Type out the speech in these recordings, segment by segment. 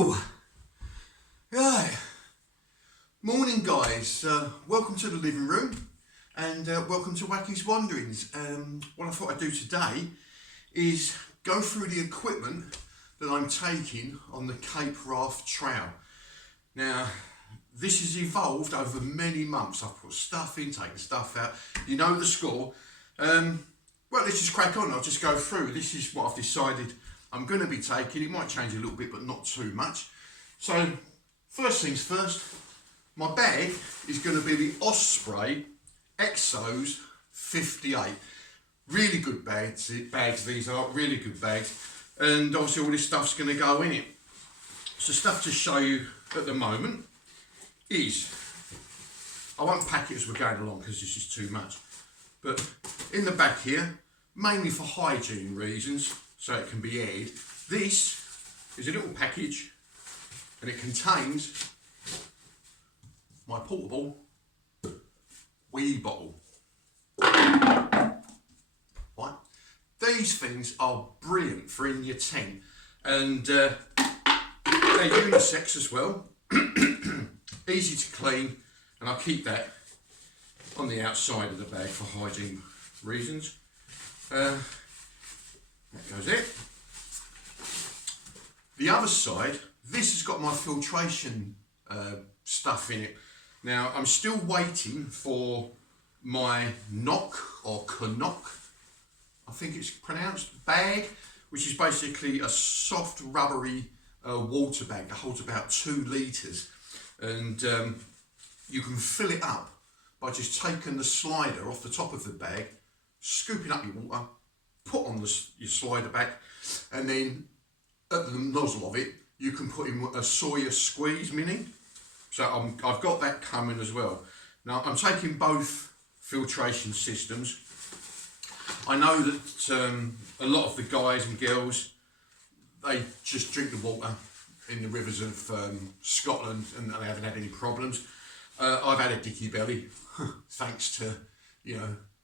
Oh, right. Morning, guys. Welcome to the living room and welcome to Wacky's Wanderings. What I thought I'd do today is go through the equipment that I'm taking on the Cape Wrath Trail. Now, this has evolved over many months. I've put stuff in, taken stuff out. You know the score. Well, let's just crack on. I'll just go through. This is what I've decided I'm going to be taking. It might change a little bit, but not too much. So, first things first, my bag is going to be the Osprey Exos 58. Really good bags these are, really good bags. And obviously all this stuff's going to go in it. So stuff to show you at the moment is, I won't pack it as we're going along because this is too much. But in the back here, mainly for hygiene reasons, so it can be aired. This is a little package and it contains my portable wee bottle. Right? These things are brilliant for in your tent, and they're unisex as well. Easy to clean, and I keep that on the outside of the bag for hygiene reasons. That goes it. The other side, this has got my filtration stuff in it. Now, I'm still waiting for my knock or knock, I think it's pronounced, bag, which is basically a soft rubbery water bag that holds about 2 litres, and you can fill it up by just taking the slider off the top of the bag, scooping up your water, put on your slider back, and then at the nozzle of it you can put in a Sawyer Squeeze Mini. So I've got that coming as well. Now I'm taking both filtration systems. I know that a lot of the guys and girls, they just drink the water in the rivers of Scotland and they haven't had any problems. I've had a dicky belly thanks to,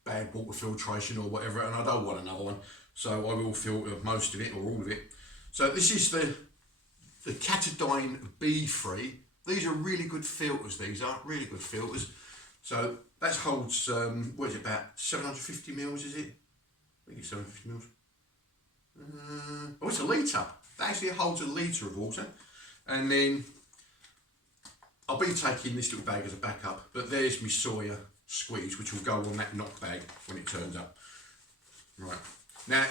bad water filtration or whatever, and I don't want another one, so I will filter most of it or all of it. So this is the Katadyn B3. These are really good filters, these are really good filters. So that holds, what is it, about 750 mils, is it? I think it's 750 mils. Oh, it's a litre. That actually holds a litre of water. And then I'll be taking this little bag as a backup, but there's my Sawyer Squeeze, which will go on that knock bag when it turns up. Right, now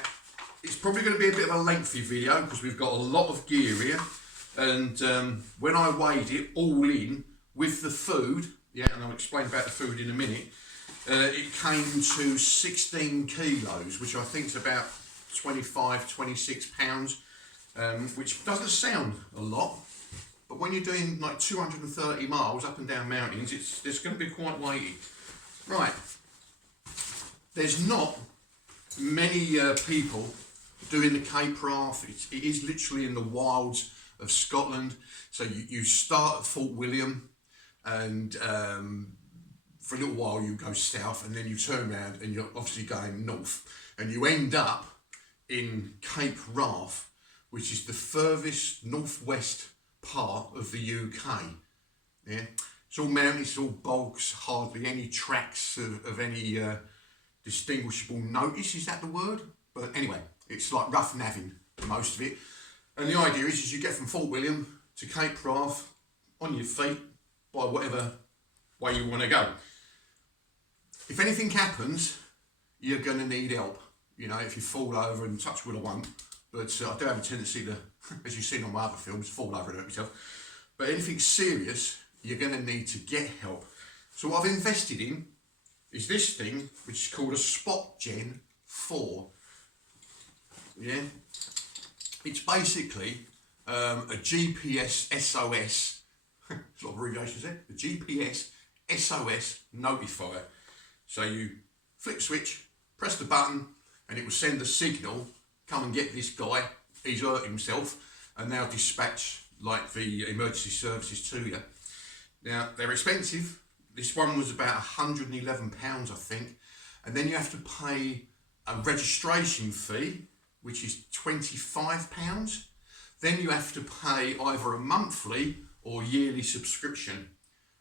it's probably going to be a bit of a lengthy video because we've got a lot of gear here, and when I weighed it all in with the food, and I'll explain about the food in a minute, it came to 16 kilos, which I think is about 25-26 pounds, which doesn't sound a lot, but when you're doing like 230 miles up and down mountains, it's going to be quite weighty. Right, there's not many people doing the Cape Wrath. It is literally in the wilds of Scotland. So you start at Fort William, and for a little while you go south, and then you turn around and you're obviously going north, and you end up in Cape Wrath, which is the furthest northwest part of the UK. Yeah, it's all mountains, it's all bogs, hardly any tracks of any distinguishable notice, is that the word? But anyway, it's like rough navving, most of it. And the idea is you get from Fort William to Cape Wrath on your feet by whatever way you want to go. If anything happens, you're going to need help. If you fall over, and touch wood I won't, but I do have a tendency to, as you've seen on my other films, fall over and hurt myself. But anything serious, you're going to need to get help. So what I've invested in is this thing, which is called a SpotGen 4. Yeah, it's basically a GPS SOS, there's a lot of abbreviations there, the GPS SOS notifier. So you flip switch, press the button, and it will send a signal, come and get this guy, he's hurt himself, and they'll dispatch like the emergency services to you. Now, they're expensive. This one was about £111, I think, and then you have to pay a registration fee, which is £25. then you have to pay either a monthly or yearly subscription.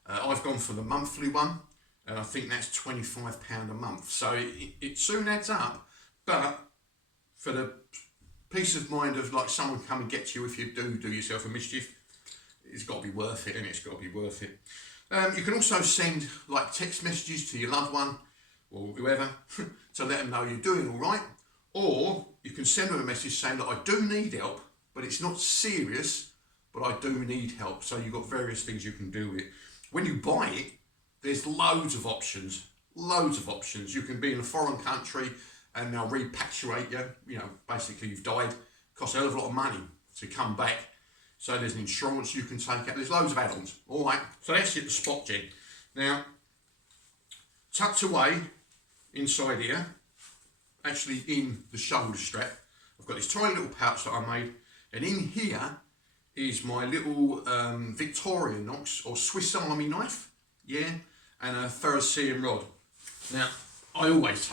I've gone for the monthly one, and I think that's £25 a month. So it soon adds up, but for the peace of mind of like someone come and get you if you do yourself a mischief, it's got to be worth it, and it's got to be worth it. You can also send like text messages to your loved one or whoever to let them know you're doing all right, or you can send them a message saying that I do need help, but it's not serious, but I do need help. So you've got various things you can do with it. When you buy it, there's loads of options. You can be in a foreign country and they'll repatriate you. You know, basically you've died. Costs a hell of a lot of money to come back. So there's an insurance you can take out. There's loads of add-ons. All right. So that's it, the Spot Gen. Now, tucked away inside here, actually in the shoulder strap, I've got this tiny little pouch that I made, and in here is my little Victorinox or Swiss Army knife, yeah, and a ferrocerium rod. Now, I've always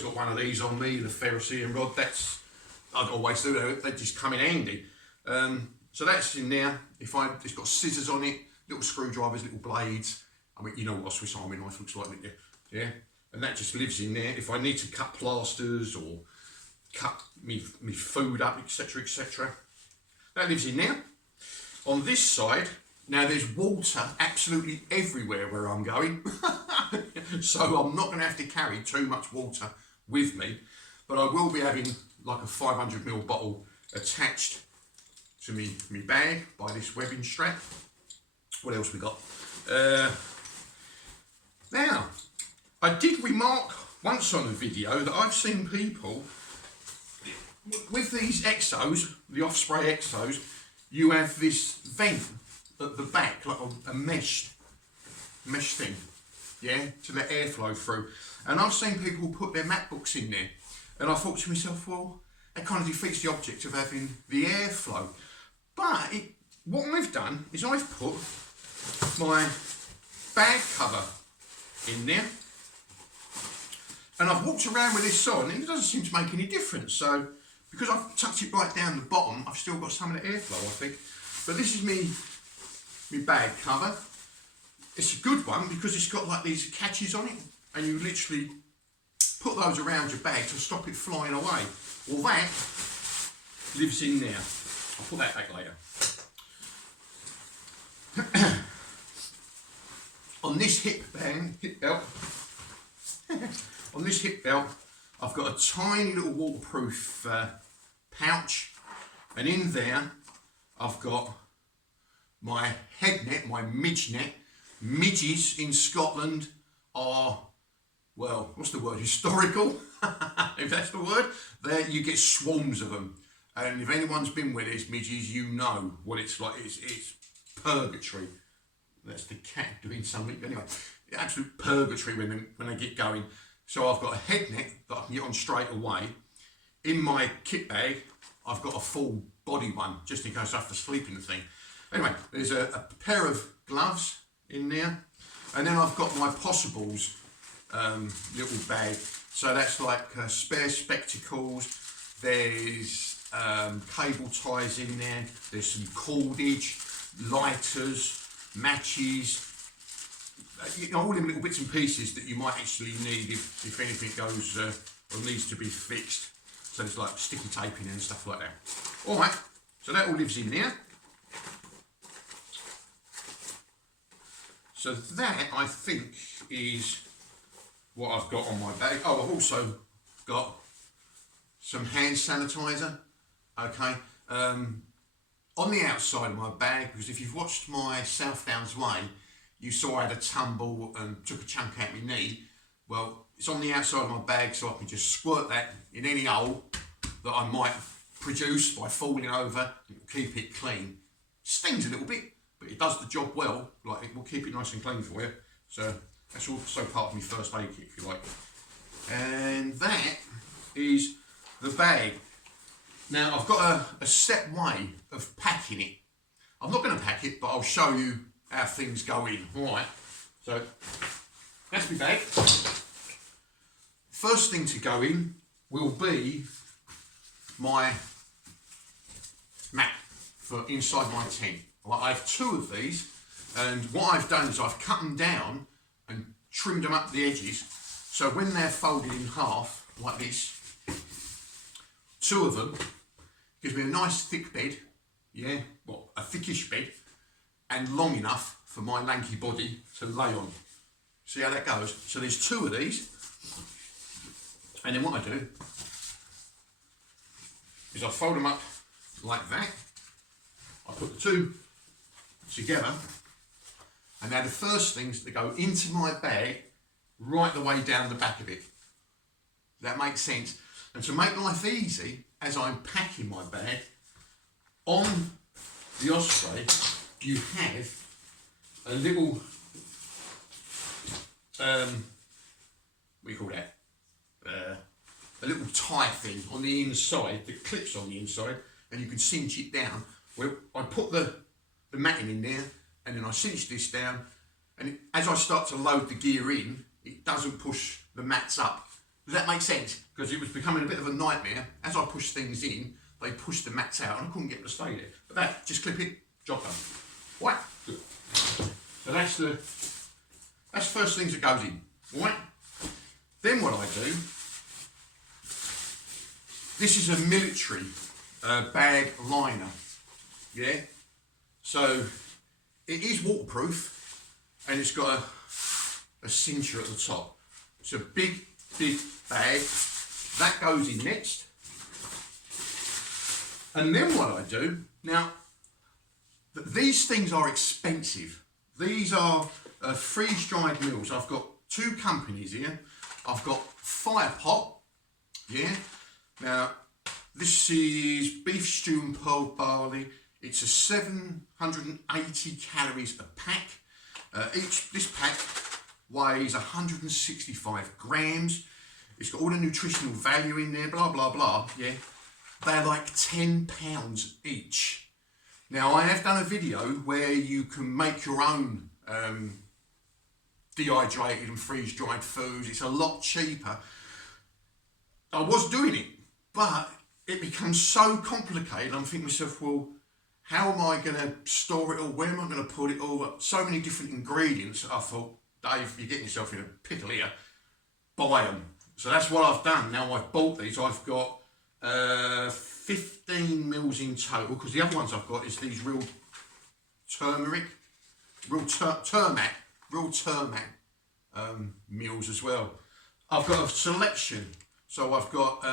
got one of these on me, the ferrocerium rod. I'd always do that. They just come in handy. So that's in there. It's got scissors on it, little screwdrivers, little blades. I mean, you know what a Swiss Army knife looks like, don't you? Yeah. And that just lives in there. If I need to cut plasters or cut me food up, etc., etc., that lives in there. On this side, now there's water absolutely everywhere where I'm going. So I'm not going to have to carry too much water with me, but I will be having like a 500ml bottle attached to me bag by this webbing strap. What else we got? Now, I did remark once on a video that I've seen people with these Exos, the Osprey Exos, you have this vent at the back, like a mesh thing, yeah, to let airflow through. And I've seen people put their MacBooks in there, and I thought to myself, well, that kind of defeats the object of having the airflow. But what I've done is I've put my bag cover in there, and I've walked around with this on, and it doesn't seem to make any difference. So, because I've tucked it right down the bottom, I've still got some of the airflow, I think. But this is me bag cover. It's a good one because it's got like these catches on it, and you literally put those around your bag to stop it flying away. Well, that lives in there. I'll put that back later. On this hip belt, on this hip belt, I've got a tiny little waterproof pouch, and in there I've got my head net, my midge net. Midges in Scotland are, well, what's the word, historical, if that's the word. There you get swarms of them, and if anyone's been with these midges, you know what it's like. It's purgatory. That's the cat doing something. Anyway, absolute purgatory when they get going. So I've got a head net that I can get on straight away. In my kit bag, I've got a full body one, just in case I have to sleep in the thing. Anyway, there's a pair of gloves in there, and then I've got my Possibles little bag. So that's like spare spectacles. There's cable ties in there. There's some cordage, lighters, matches. You know, all them little bits and pieces that you might actually need if anything goes or needs to be fixed. So there's like sticky taping and stuff like that. All right, so that all lives in there. So that, I think, is what I've got on my bag. Oh, I've also got some hand sanitizer, okay. On the outside of my bag, because if you've watched my South Downs Way, you saw I had a tumble and took a chunk out my knee. Well, it's on the outside of my bag, so I can just squirt that in any hole that I might produce by falling over. It will keep it clean. Stings a little bit, but it does the job well. Like, it will keep it nice and clean for you. So that's also part of my first aid kit, if you like. And that is the bag. Now, I've got a set way of packing it. I'm not going to pack it, but I'll show you how things go in. All right. So that's my bag. First thing to go in will be my Mac for inside my tent. Well, I have 2 of these, and what I've done is I've cut them down and trimmed them up the edges, so when they're folded in half like this, 2 of them gives me a nice thick bed, yeah, well, a thickish bed, and long enough for my lanky body to lay on. See how that goes? So there's 2 of these, and then what I do is I fold them up like that. I put the 2 together, and now the first things that go into my bag right the way down the back of it. That makes sense. And to make life easy, as I'm packing my bag, on the Osprey you have a little what do you call that? A little tie thing on the inside that clips on the inside, and you can cinch it down. Well, I put the matting in there, and then I cinch this down, and as I start to load the gear in, it doesn't push the mats up. Does that make sense? Because it was becoming a bit of a nightmare. As I pushed things in, they pushed the mats out, and I couldn't get them to stay there. But that, just clip it, job done. Right, good. So that's the first things that goes in. Right. Then what I do, this is a military bag liner. Yeah. So it is waterproof, and it's got a cincher at the top. It's a big bag that goes in next. And then what I do now, these things are expensive. These are freeze-dried meals. I've got 2 companies here. I've got Firepot, yeah. Now this is beef stew and pearl barley. It's a 780 calories a pack. This pack weighs 165 grams. It's got all the nutritional value in there, blah, blah, blah, yeah. They're like £10 each. Now, I have done a video where you can make your own dehydrated and freeze-dried foods. It's a lot cheaper. I was doing it, but it becomes so complicated. I'm thinking to myself, well, how am I going to store it all? Where am I going to put it all? So many different ingredients. I thought, Dave, you're getting yourself in a pickle here. Buy them. So that's what I've done. Now I've bought these. I've got 15 mils in total, because the other ones I've got is these real turmeric, real turmac meals as well. I've got a selection. So I've got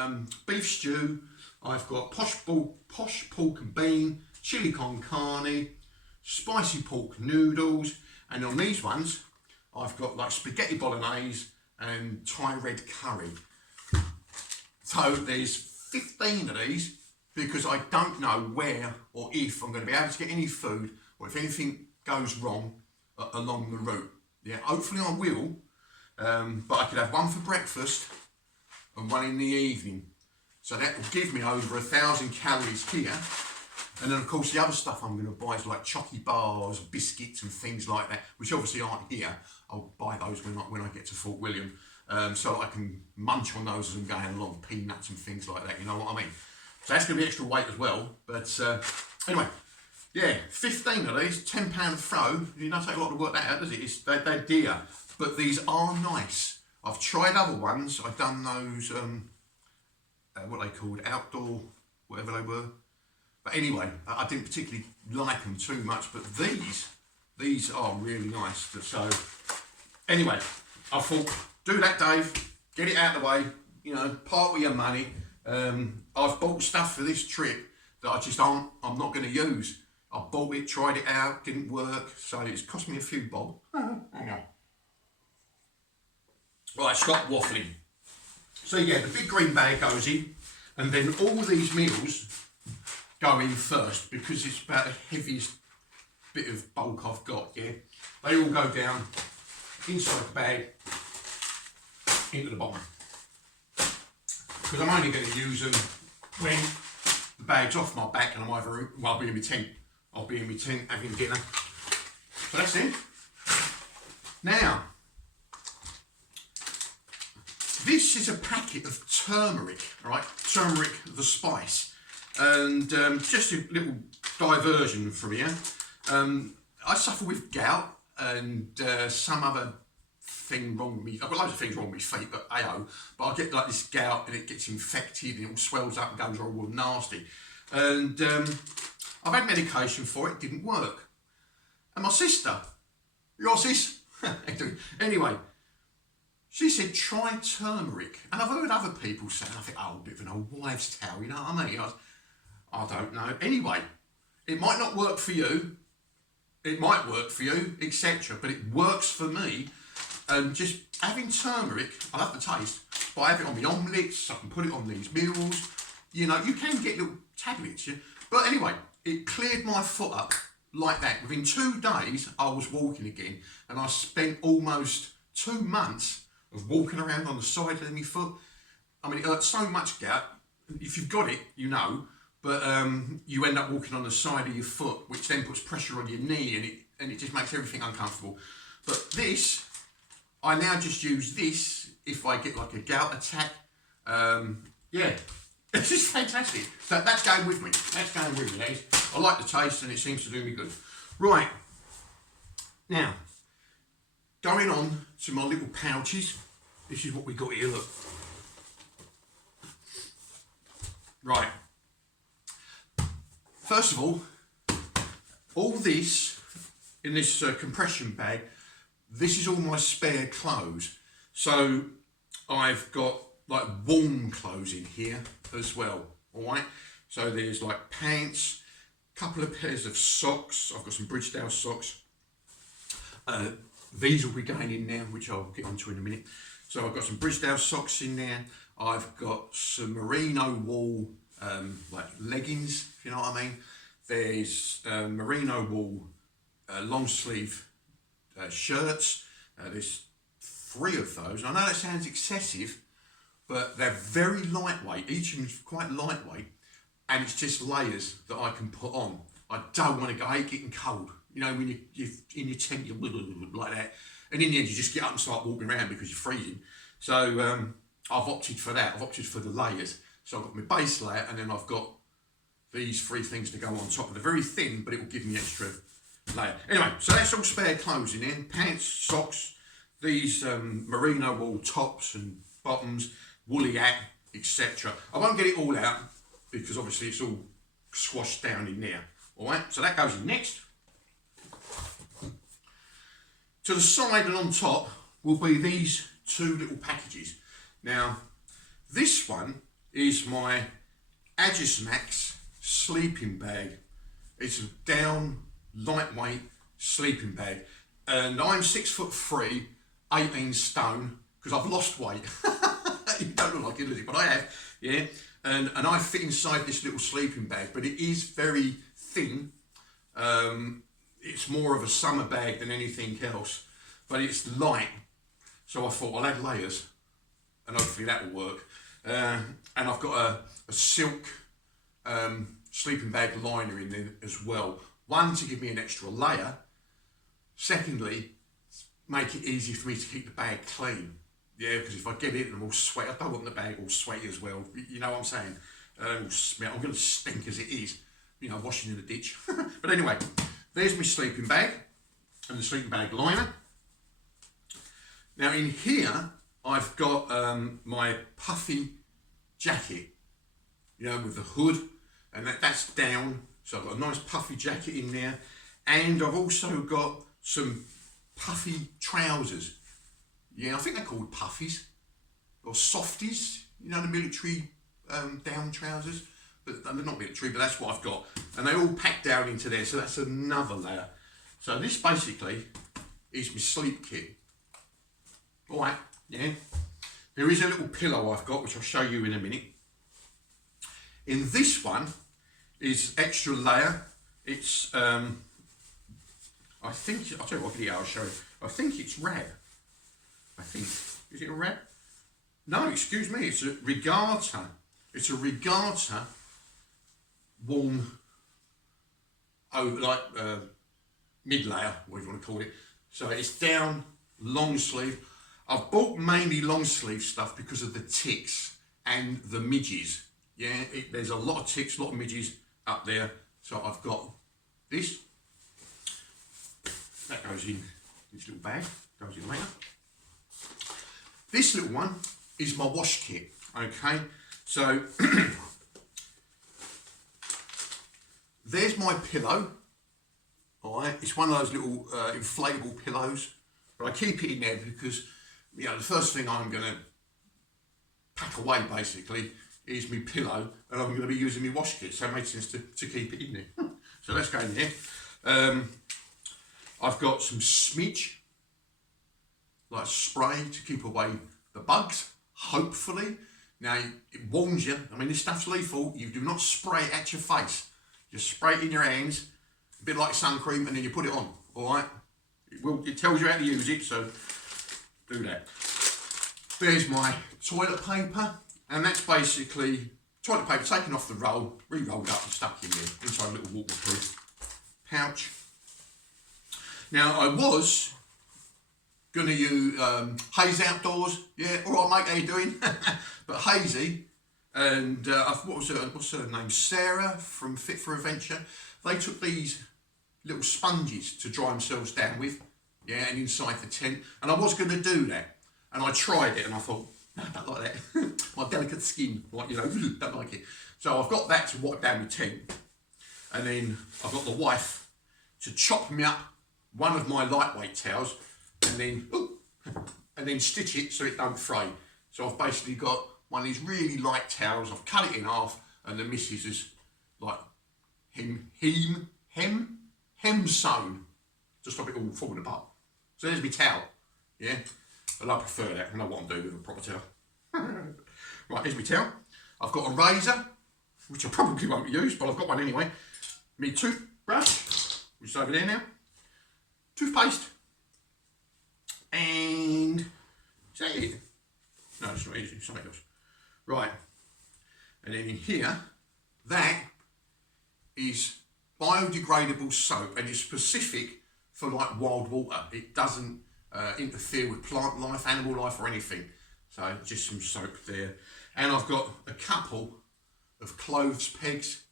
beef stew, I've got posh pork and bean, chili con carne, spicy pork noodles, and on these ones I've got like spaghetti bolognese and Thai red curry. So there's 15 of these, because I don't know where or if I'm going to be able to get any food, or if anything goes wrong along the route. Yeah, hopefully I will, but I could have one for breakfast and one in the evening. So that will give me over 1,000 calories here. And then of course the other stuff I'm going to buy is like chocky bars, biscuits and things like that, which obviously aren't here. I'll buy those when I get to Fort William, so that I can munch on those as I'm going along, peanuts and things like that, you know what I mean? So that's going to be extra weight as well. But anyway, yeah, 15 of these, £10 a throw. It doesn't take a lot to work that out, does it? They're dear, but these are nice. I've tried other ones. I've done those, what they called, outdoor, whatever they were. But anyway, I didn't particularly like them too much, but these are really nice. So anyway, I thought, do that, Dave, get it out of the way, you know, part with your money. I've bought stuff for this trip that I'm not going to use. I bought it, tried it out, didn't work, so it's cost me a few bob. Hang on. Right, stop waffling. So yeah, the big green bag goes in, and then all these meals go in first, because it's about the heaviest bit of bulk I've got, yeah. They all go down inside the bag into the bottom, because I'm only going to use them when the bag's off my back and I'll be in my tent. I'll be in my tent having dinner. So that's it. Now, this is a packet of turmeric, right? Turmeric, the spice, and just a little diversion from here. I suffer with gout and some other thing wrong with me. I've got loads of things wrong with my feet, but AO. But I get like this gout and it gets infected and it all swells up and goes all nasty. And I've had medication for it, it didn't work. And my sister, your sis, anyway, she said try turmeric. And I've heard other people say, I think, oh, a bit of an old wives' tale, you know what I mean? I don't know. Anyway, it might not work for you. It might work for you, etc. But it works for me. And just having turmeric, I love the taste, but I have it on my omelettes, I can put it on these meals. You know, you can get little tablets. Yeah? But anyway, it cleared my foot up like that. Within 2 days, I was walking again. And I spent almost 2 months of walking around on the side of my foot. I mean, it hurts so much, gout. If you've got it, you know. But you end up walking on the side of your foot, which then puts pressure on your knee, and it just makes everything uncomfortable. But this, I now just use this if I get like a gout attack. Yeah, it's just fantastic. So that's going with me. That's going with me. I like the taste and it seems to do me good. Right, now, going on to my little pouches. This is what we got here, look. Right. First of all this in this compression bag, this is all my spare clothes. So I've got like warm clothes in here as well, all right? So there's like pants, a couple of pairs of socks. I've got some Bridgedale socks. These will be going in there, which I'll get onto in a minute. So I've got some Bridgedale socks in there. I've got some merino wool like leggings, if you know what I mean. There's merino wool long sleeve shirts. There's 3 of those. I know that sounds excessive, but they're very lightweight. Each of them is quite lightweight, and it's just layers that I can put on. I don't want to go, I hate getting cold. You know, when you're in your tent, you're like that, and in the end you just get up and start walking around because you're freezing. So I've opted for that. I've opted for the layers. So I've got my base layer, and then I've got these 3 things to go on top. They're very thin, but it will give me extra layer. Anyway, so that's all spare clothes in here. Pants, socks, these merino wool tops and bottoms, woolly hat, etc. I won't get it all out because obviously it's all squashed down in there. All right, so that goes in next. To the side and on top will be these 2 little packages. Now, this one is my Agismax sleeping bag. It's a down, lightweight sleeping bag. And I'm 6'3", 18 stone, because I've lost weight. You don't look like it, does it? But I have, yeah. And I fit inside this little sleeping bag, but it is very thin. It's more of a summer bag than anything else, but it's light. So I thought I'll add layers, and hopefully that will work. And I've got a silk sleeping bag liner in there as well. One, to give me an extra layer. Secondly, make it easy for me to keep the bag clean. Yeah, because if I get it and I'm all sweaty, I don't want the bag all sweaty as well. You know what I'm saying? I'm going to stink as it is, you know, washing in the ditch. But anyway, there's my sleeping bag and the sleeping bag liner. Now in here, I've got my puffy jacket, you know, with the hood, and that's down. So I've got a nice puffy jacket in there, and I've also got some puffy trousers. Yeah, I think they're called puffies or softies. You know, the military down trousers, but they're not military. But that's what I've got, and they all pack down into there. So that's another layer. So this basically is my sleep kit. All right, yeah. There is a little pillow I've got, which I'll show you in a minute. In this one is extra layer. It's I think, I'll tell you what video I'll show you. I think it's rab. I think, is it a rab? No, excuse me, it's a regatta. It's a regatta warm, like mid layer, whatever you want to call it. So it's down, long sleeve. I've bought mainly long sleeve stuff because of the ticks and the midges. Yeah, there's a lot of ticks, a lot of midges up there. So I've got this. That goes in this little bag, goes in later. This little one is my wash kit, okay? So, there's my pillow, alright? It's one of those little inflatable pillows, but I keep it in there because, you know, the first thing I'm going to pack away, basically, is my pillow, and I'm going to be using my wash kit, so it makes sense to keep it in there. So let's go in there. I've got some smidge, like spray to keep away the bugs, hopefully. Now, it warns you, I mean, this stuff's lethal. You do not spray it at your face. Just spray it in your hands, a bit like sun cream, and then you put it on, all right? It tells you how to use it, so do that. There's my toilet paper, and that's basically toilet paper taken off the roll, re-rolled up and stuck in there, inside a little waterproof pouch. Now, I was going to use Hazy Outdoors. Yeah, all right, mate, how you doing? But Hazy and what's her name? Sarah from Fit for Adventure. They took these little sponges to dry themselves down with, yeah, and inside the tent. And I was going to do that, and I tried it, and I thought, no, I don't like that. My delicate skin, like, you know, don't like it. So I've got that to wipe down the tent, and then I've got the wife to chop me up one of my lightweight towels, and then stitch it so it don't fray. So I've basically got one of these really light towels. I've cut it in half, and the missus is like hem sewn to stop it all falling apart. So there's my towel, yeah. But I prefer that. I know what I'm doing with a proper towel. Right, here's my towel. I've got a razor, which I probably won't use, but I've got one anyway. My toothbrush, which is over there now. Toothpaste. And is that it? No, it's not easy, it's something else. Right. And then in here, that is biodegradable soap, and it's specific for like wild water. It doesn't interfere with plant life, animal life, or anything. So just some soap there. And I've got a couple of clothes pegs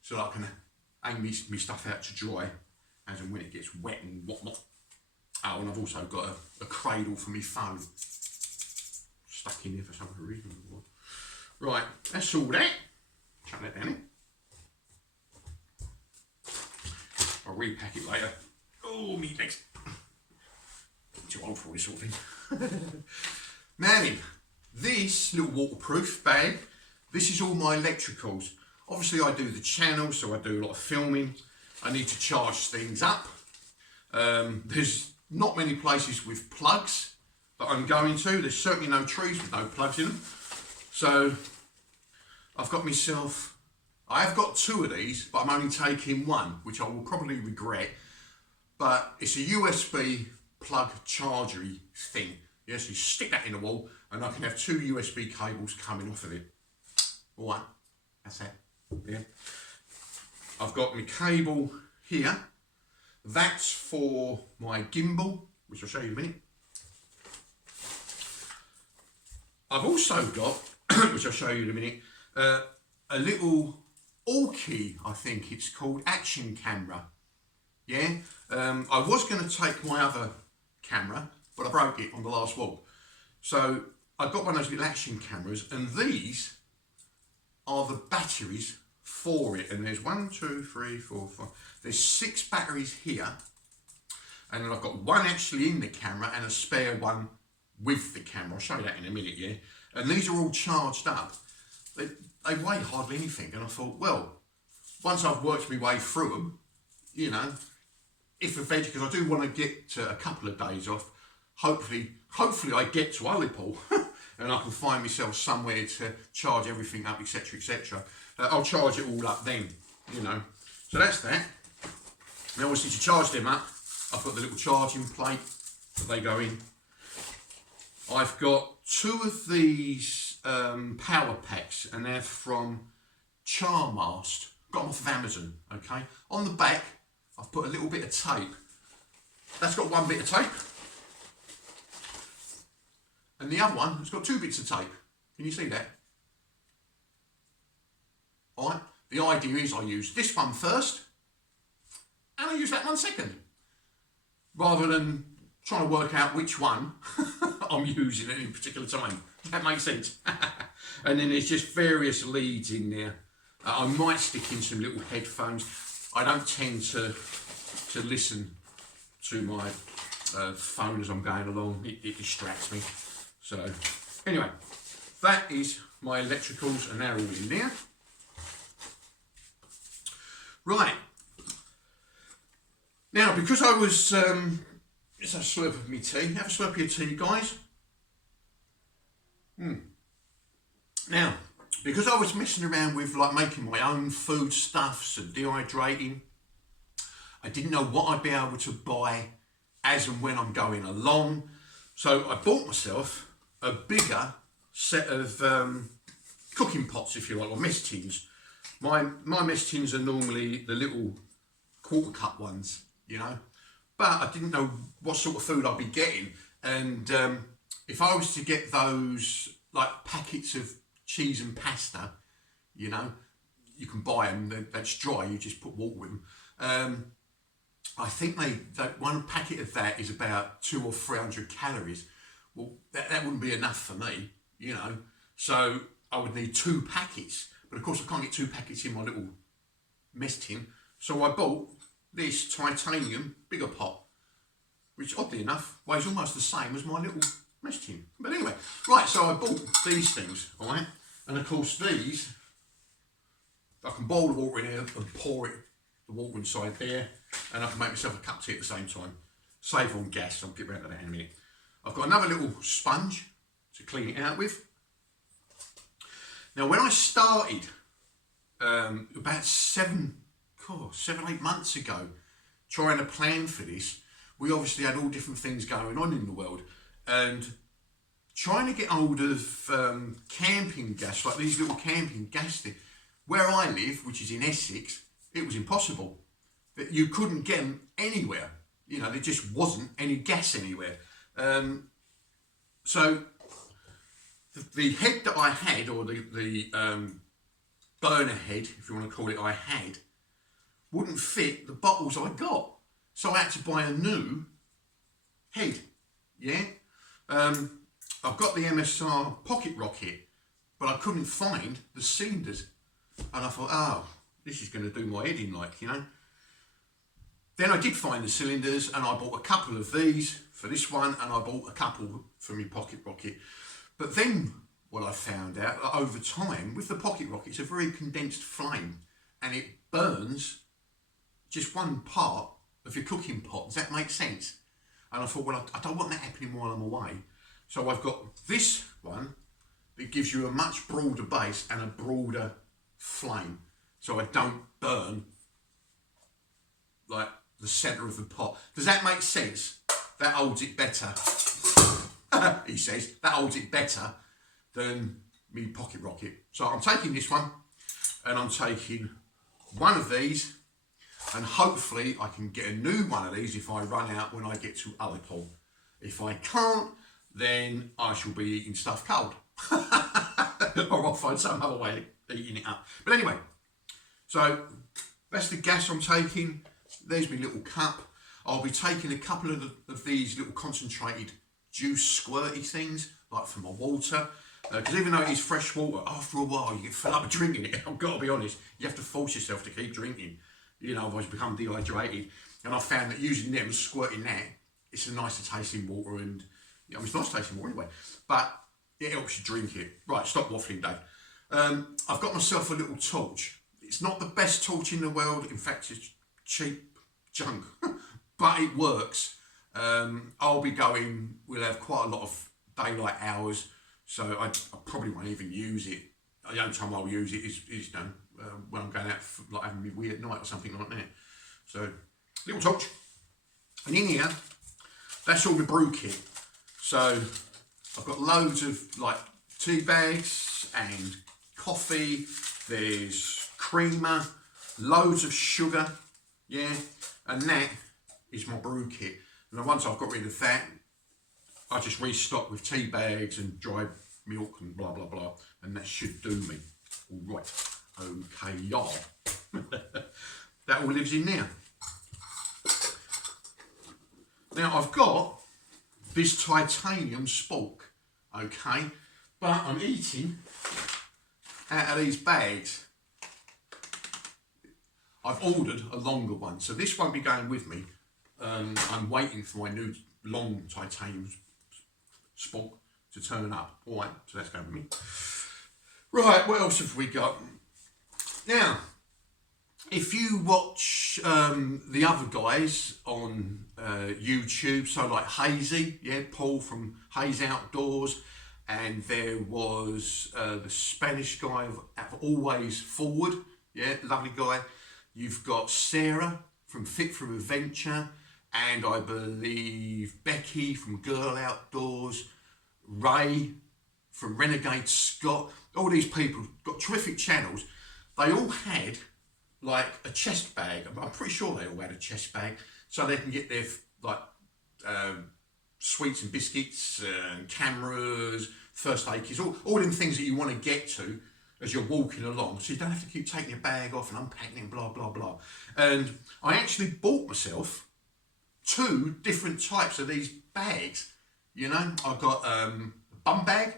so I can hang my stuff out to dry as and when it gets wet and whatnot. Oh, and I've also got a cradle for my phone stuck in there for some reason. Right, that's all that. Chuck that down in. I'll repack it later. Oh, me legs. Too old for all this sort of thing. Now then, this little waterproof bag, this is all my electricals. Obviously I do the channel, so I do a lot of filming. I need to charge things up. There's not many places with plugs that I'm going to. There's certainly no trees with no plugs in them. So I've got myself, I have got two of these, but I'm only taking one, which I will probably regret. But it's a USB plug chargery thing. Yes, you stick that in the wall, and I can have two USB cables coming off of it. All right, that's that. Yeah. I've got my cable here. That's for my gimbal, which I'll show you in a minute. I've also got, which I'll show you in a minute, a little Orki, I think it's called, action camera. Yeah, I was going to take my other camera, but I broke it on the last walk. So I've got one of those little action cameras, and these are the batteries for it. And there's 1, 2, 3, 4, 5. There's 6 batteries here, and then I've got one actually in the camera and a spare one with the camera. I'll show you that in a minute, yeah. And these are all charged up. They weigh hardly anything, and I thought, well, once I've worked my way through them, you know, if eventually, because I do want to get a couple of days off, hopefully I get to Ullapool and I can find myself somewhere to charge everything up, etc, etc. I'll charge it all up then, you know. So that's that. Now obviously to charge them up, I've got the little charging plate that they go in. I've got 2 of these power packs, and they're from Charmast. Got them off of Amazon, okay. On the back, I've put a little bit of tape. That's got 1 bit of tape. And the other one has got 2 bits of tape. Can you see that? Alright, the idea is I use this one first, and I use that 1 second, rather than trying to work out which one I'm using at any particular time. That makes sense. And then there's just various leads in there. I might stick in some little headphones. I don't tend to listen to my phone as I'm going along. It distracts me. So anyway, that is my electricals, and they're all in there. Right. Now, because I was, let's have a slurp of my tea. Have a slurp of your tea, guys. Now, because I was messing around with like making my own food stuffs and dehydrating, I didn't know what I'd be able to buy as and when I'm going along. So I bought myself a bigger set of cooking pots, if you like, or mess tins. My mess tins are normally the little quarter cup ones, you know, but I didn't know what sort of food I'd be getting. And if I was to get those like packets of cheese and pasta, you know, you can buy them, that's dry, you just put water with them. I think that one packet of that is about 200 or 300 calories. Well, that wouldn't be enough for me, you know, so I would need 2 packets, but of course I can't get 2 packets in my little mess tin, so I bought this titanium bigger pot, which oddly enough weighs almost the same as my little mess tin. But anyway, right, so I bought these things, all right, and of course these, I can boil the water in here and pour the water inside there, and I can make myself a cup of tea at the same time. Save on gas, I'll get round to that in a minute. I've got another little sponge to clean it out with. Now when I started, about 7, 8 months ago, trying to plan for this, we obviously had all different things going on in the world, and trying to get hold of camping gas, like these little camping gas things, where I live, which is in Essex, it was impossible. That you couldn't get them anywhere. You know, there just wasn't any gas anywhere. So the head that I had, or the burner head, if you want to call it, I had, wouldn't fit the bottles I got. So I had to buy a new head. Yeah. I've got the MSR pocket rocket, but I couldn't find the cylinders. And I thought, oh, this is going to do my head in, like, you know. Then I did find the cylinders, and I bought a couple of these for this one, and I bought a couple for my pocket rocket. But then what I found out, that over time, with the pocket rocket, it's a very condensed flame, and it burns just one part of your cooking pot. Does that make sense? And I thought, well, I don't want that happening while I'm away. So I've got this one that gives you a much broader base and a broader flame, so I don't burn like the centre of the pot. Does that make sense? That holds it better. He says that holds it better than me pocket rocket. So I'm taking this one, and I'm taking one of these, and hopefully I can get a new one of these if I run out when I get to Ullapool. If I can't, then I shall be eating stuff cold. Or I'll find some other way of eating it up. But anyway, so that's the gas I'm taking. There's my little cup. I'll be taking a couple of these little concentrated juice squirty things, like for my water. Because even though it is fresh water, after a while you get fed up with drinking it. I've got to be honest, you have to force yourself to keep drinking. You know, otherwise you become dehydrated. And I found that using them, squirting that, it's a nicer tasting water, and I mean, it's nice tasting water anyway, but it helps you drink it. Right, stop waffling, Dave. I've got myself a little torch. It's not the best torch in the world. In fact, it's cheap junk, but it works. I'll be going, we'll have quite a lot of daylight hours, so I probably won't even use it. The only time I'll use it is you know, when I'm going out for, like, having me weird night or something like that. So, little torch. And in here, that's all the brew kit. So I've got loads of like tea bags and coffee, there's creamer, loads of sugar, yeah, and that is my brew kit. And then once I've got rid of that, I just restock with tea bags and dry milk and blah blah blah, and that should do me. All right, okay, y'all. That all lives in there. Now I've got this titanium spork, okay, but I'm eating out of these bags. I've ordered a longer one, so this won't be going with me. I'm waiting for my new long titanium spork to turn up. All right, so that's going with me. Right, what else have we got? Now, if you watch the other guys on YouTube, so like Hazy, yeah, Paul from Haze Outdoors, and there was the Spanish guy of Always Forward, yeah, lovely guy. You've got Sarah from Fit for Adventure, and I believe Becky from Girl Outdoors, Ray from Renegade Scott. All these people got terrific channels. They all had like a chest bag. I'm pretty sure they all had a chest bag, so they can get their like sweets and biscuits and cameras, first aid kits, all them things that you want to get to as you're walking along, so you don't have to keep taking your bag off and unpacking it, blah blah blah. And I actually bought myself 2 different types of these bags. You know, I've got a bum bag.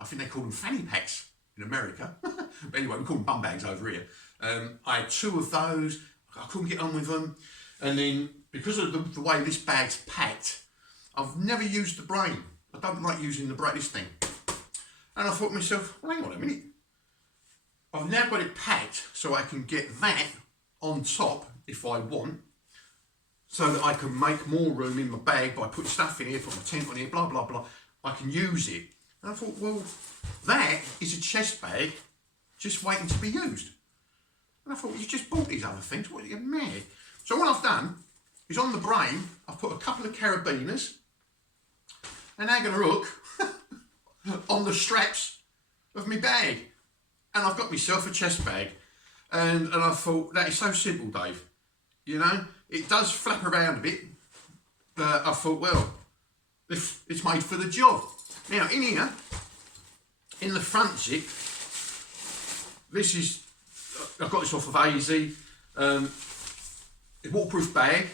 I think they call them fanny packs in America. But anyway, we call them bum bags over here. I had 2 of those. I couldn't get on with them. And then because of the way this bag's packed, I've never used the brain. I don't like using the brain, this thing. And I thought to myself, well, hang on a minute. I've now got it packed so I can get that on top if I want, so that I can make more room in my bag by putting stuff in here, put my tent on here, blah, blah, blah. I can use it. And I thought, well, that is a chest bag just waiting to be used. And I thought, well, you just bought these other things. What, you're mad? So what I've done is on the brain, I've put a couple of carabiners, and they're going to hook on the straps of my bag. And I've got myself a chest bag. And I thought, that is so simple, Dave. You know, it does flap around a bit, but I thought, well, it's made for the job. Now, in here, in the front zip, this is, I've got this off of AZ, a waterproof bag,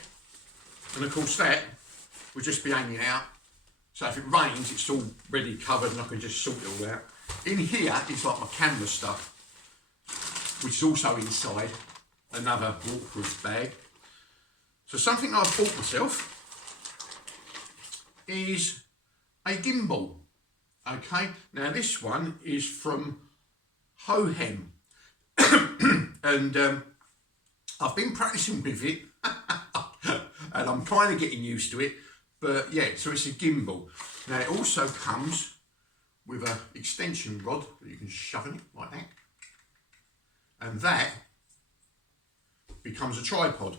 and of course that would just be hanging out. So if it rains, it's all ready covered and I can just sort it all out. In here is like my camera stuff, which is also inside another waterproof bag. So something I've bought myself is a gimbal. Okay, now this one is from Hohem, and I've been practicing with it, and I'm kind of getting used to it. But yeah, so it's a gimbal. Now it also comes with an extension rod that you can shove in it like that, and that becomes a tripod.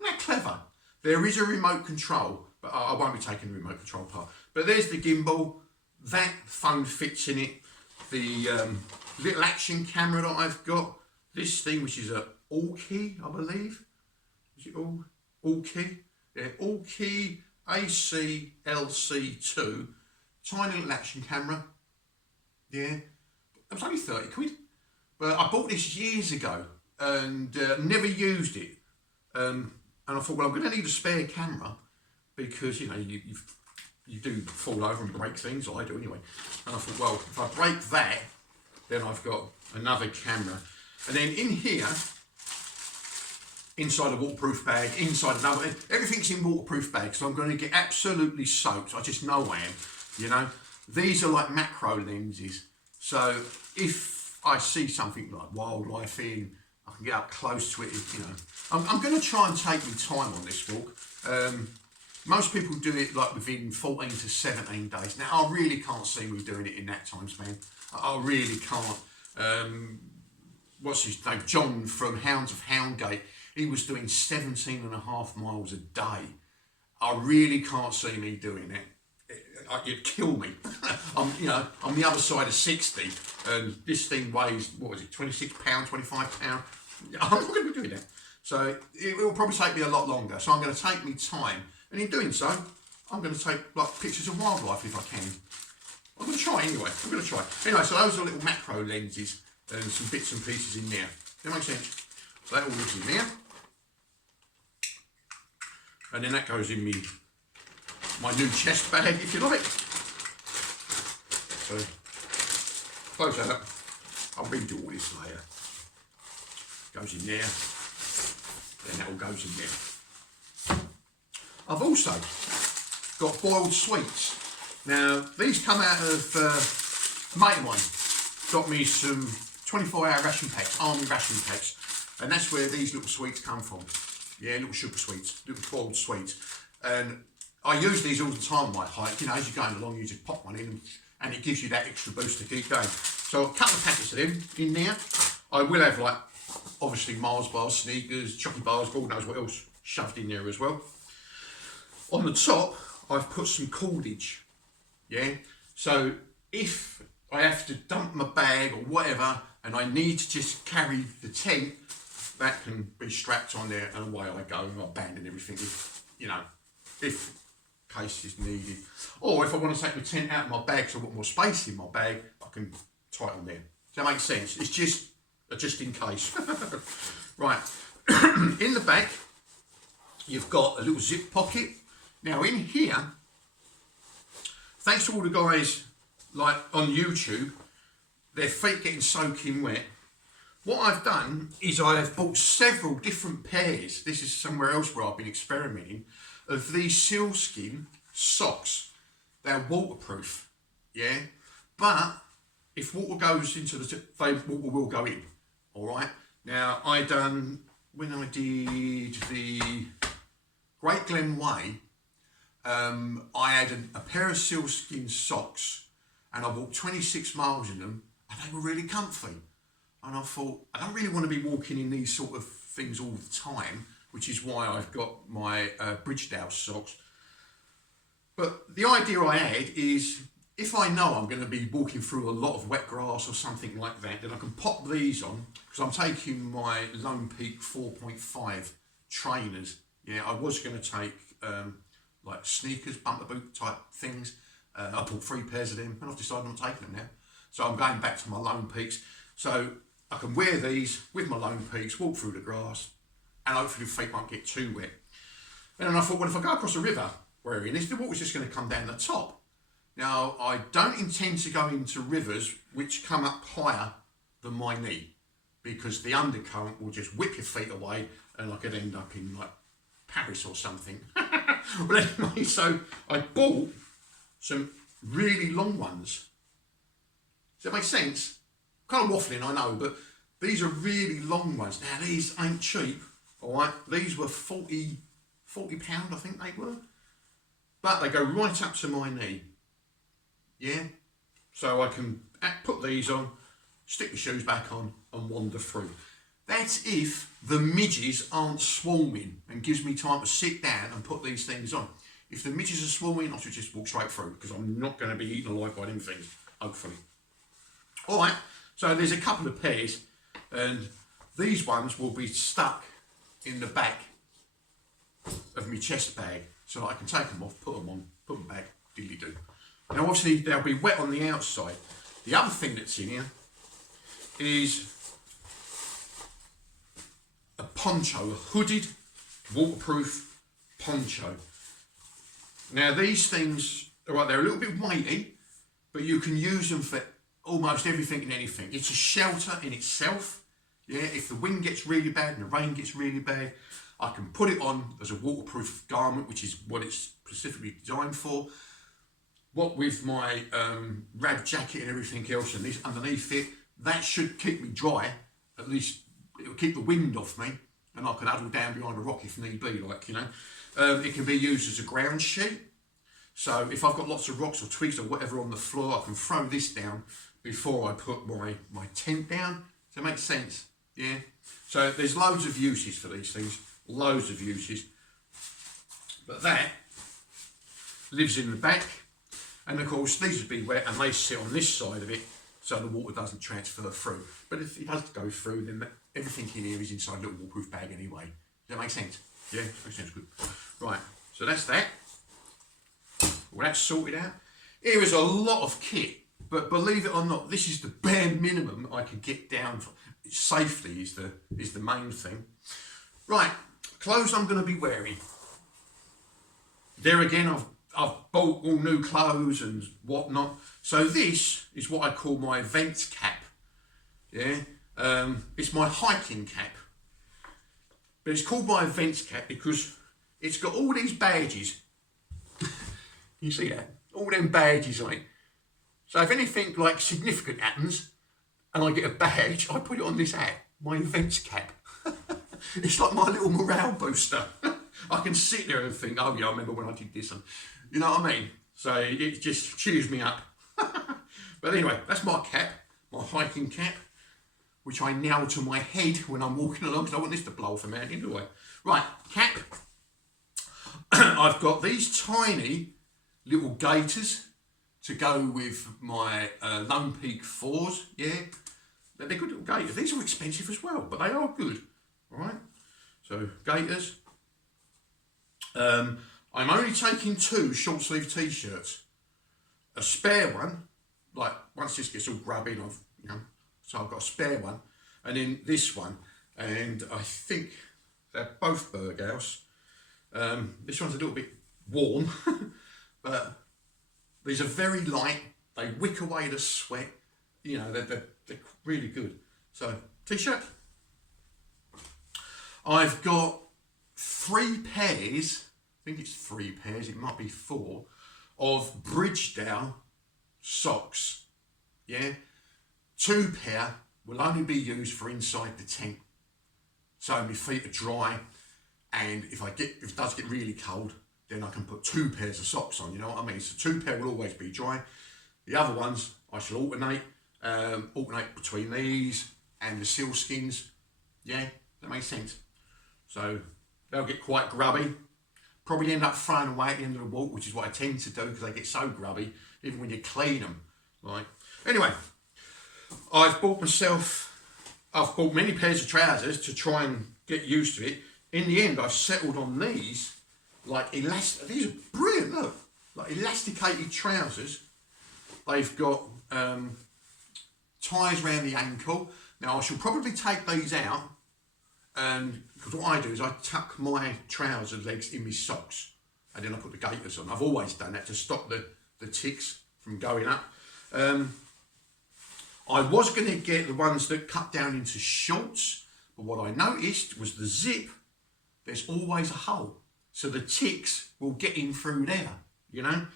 Isn't that clever? There is a remote control, but I won't be taking the remote control part. But there's the gimbal, that phone fits in it, the little action camera that I've got, this thing which is a Allkey, I believe. Is it Allkey? Yeah, Allkey AC-LC2, tiny little action camera. Yeah, it was only 30 quid. But I bought this years ago and never used it. And I thought, well, I'm going to need a spare camera because, you know, you do fall over and break things. I do anyway. And I thought, well, if I break that, then I've got another camera. And then in here, inside a waterproof bag, inside another, everything's in waterproof bags. So I'm going to get absolutely soaked. I just know I am, you know. These are like macro lenses. So if I see something like wildlife in, I can get up close to it, you know. I'm going to try and take my time on this walk. Most people do it like within 14 to 17 days. Now, I really can't see me doing it in that time span. I really can't. What's his name? John from Hounds of Houndgate. He was doing 17.5 miles a day. I really can't see me doing it. It'd kill me. I'm the other side of 60, and this thing weighs, what was it, 26 pounds, 25 pounds? I'm not going to be doing that. So it will probably take me a lot longer. So I'm going to take me time, and in doing so, I'm going to take like pictures of wildlife if I can. I'm going to try anyway. I'm going to try. Anyway, so those are little macro lenses and some bits and pieces in there. Does that make sense? So that all lives in there. And then that goes in my new chest bag, if you like. So, close that up. I'll redo all this later. Goes in there. Then that all goes in there. I've also got boiled sweets. Now, these come out of a mate of mine. Got me some 24-hour ration packs, army ration packs. And that's where these little sweets come from. Yeah, little sugar sweets, little boiled sweets. And I use these all the time on my hike. You know, as you're going along, you just pop one in and it gives you that extra boost to keep going. So a couple of packets of them in there. I will have, like, obviously Mars bars, Snickers, chocolate bars, God knows what else shoved in there as well. On the top, I've put some cordage. Yeah, so if I have to dump my bag or whatever and I need to just carry the tent, that can be strapped on there and away I go, and I abandon everything if, you know, if case is needed. Or if I want to take my tent out of my bag so I've got more space in my bag, I can tie it on there. Does that make sense? It's just in case. Right, in the back you've got a little zip pocket. Now in here, thanks to all the guys like on YouTube, their feet getting soaking wet, what I've done is I have bought several different pairs, this is somewhere else where I've been experimenting, of these sealskin socks. They're waterproof, yeah? But if water goes into the tip, water will go in, all right? Now, when I did the Great Glen Way, I had a pair of sealskin socks and I walked 26 miles in them and they were really comfy. And I thought, I don't really want to be walking in these sort of things all the time, which is why I've got my Bridgedale socks. But the idea I had is, if I know I'm going to be walking through a lot of wet grass or something like that, then I can pop these on, because I'm taking my Lone Peak 4.5 trainers. Yeah, I was going to take like sneakers, bumper boot type things. I bought 3 pairs of them and I've decided I'm taking them now. So I'm going back to my Lone Peaks. So I can wear these with my Lone Peaks, walk through the grass, and hopefully the feet won't get too wet. And then I thought, well, if I go across a river wearing this, the water's just going to come down the top. Now, I don't intend to go into rivers which come up higher than my knee, because the undercurrent will just whip your feet away and I could end up in like Paris or something. But anyway, so I bought some really long ones. Does that make sense? Kind of waffling, I know, but these are really long ones. Now, these ain't cheap, all right? These were £40, I think they were. But they go right up to my knee. Yeah? So I can put these on, stick the shoes back on and wander through. That's if the midges aren't swarming and gives me time to sit down and put these things on. If the midges are swarming, I should just walk straight through, because I'm not going to be eaten alive by them things, hopefully. All right, so there's a couple of pairs, and these ones will be stuck in the back of my chest bag, so I can take them off, put them on, put them back, diddly-do. Now obviously they'll be wet on the outside. The other thing that's in here is a poncho, a hooded, waterproof poncho. Now these things, all right, they're a little bit weighty, but you can use them for almost everything and anything. It's a shelter in itself. Yeah, if the wind gets really bad and the rain gets really bad, I can put it on as a waterproof garment, which is what it's specifically designed for. What with my rag jacket and everything else, and this underneath it, that should keep me dry. At least it'll keep the wind off me, and I can huddle down behind a rock if need be, like, you know. It can be used as a ground sheet. So if I've got lots of rocks or twigs or whatever on the floor, I can throw this down before I put my tent down. Does that make sense? Yeah. So there's loads of uses for these things, loads of uses. But that lives in the back, and of course these would be wet and they sit on this side of it, so the water doesn't transfer through. But if it does go through, then everything in here is inside a little waterproof bag anyway. Does that make sense? Yeah, that sounds good. Right, so that's that. Well, that's sorted out. Here is a lot of kit, but believe it or not, this is the bare minimum I could get down for. Safety is the main thing. Right, clothes I'm going to be wearing. there again, I've bought all new clothes and whatnot. So this is what I call my events cap. Yeah, it's my hiking cap, but it's called my events cap because it's got all these badges. You see that? All them badges on it. So if anything like significant happens and I get a badge, I put it on this hat, my events cap. It's like my little morale booster. I can sit there and think, oh yeah, I remember when I did this, and you know what I mean? So it just cheers me up. But anyway, that's my cap, my hiking cap, which I nail to my head when I'm walking along, because I want this to blow off a mountain, do I? Right, cap. I've got these tiny little gaiters to go with my Lone Peak 4s, yeah? They're good little gaiters. These are expensive as well, but they are good, all right? So, gaiters. I'm only taking 2 short sleeve t-shirts. A spare one, like once this gets all grubby, so I've got a spare one, and then this one, and I think they're both Berghaus. This one's a little bit warm, but these are very light. They wick away the sweat. You know, they're really good. So, t-shirt. I've got 3 pairs, I think it's 3 pairs, it might be 4, of Bridgedale socks. Yeah? 2 pair will only be used for inside the tent. So my feet are dry, and if it does get really cold, then I can put 2 pairs of socks on, you know what I mean? So 2 pair will always be dry. The other ones I shall alternate between these and the sealskins. Yeah, that makes sense. So they'll get quite grubby. Probably end up throwing away at the end of the walk, which is what I tend to do because they get so grubby, even when you clean them. Right. Anyway, I've bought many pairs of trousers to try and get used to it. In the end, I've settled on these, like elastic. These are brilliant, look, like elasticated trousers. They've got ties around the ankle. Now I shall probably take these out, and because what I do is I tuck my trouser legs in my socks, and then I put the gaiters on. I've always done that to stop the ticks from going up. I was going to get the ones that cut down into shorts, but what I noticed was the zip, there's always a hole. So the ticks will get in through there, you know?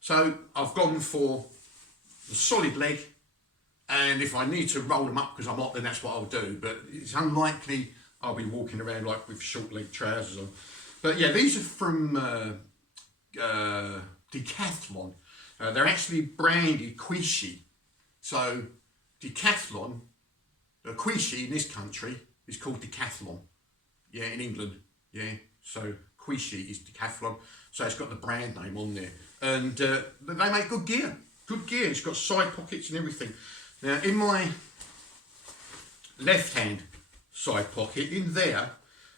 So I've gone for the solid leg, and if I need to roll them up because I'm hot, then that's what I'll do. But it's unlikely I'll be walking around like with short leg trousers on. But yeah, these are from Decathlon. They're actually branded Quishi. So Decathlon, Quishi in this country is called Decathlon. Yeah, in England. Yeah, so Quishi is Decathlon. So it's got the brand name on there. And they make good gear. Good gear. It's got side pockets and everything. Now, in my left hand side pocket, in there,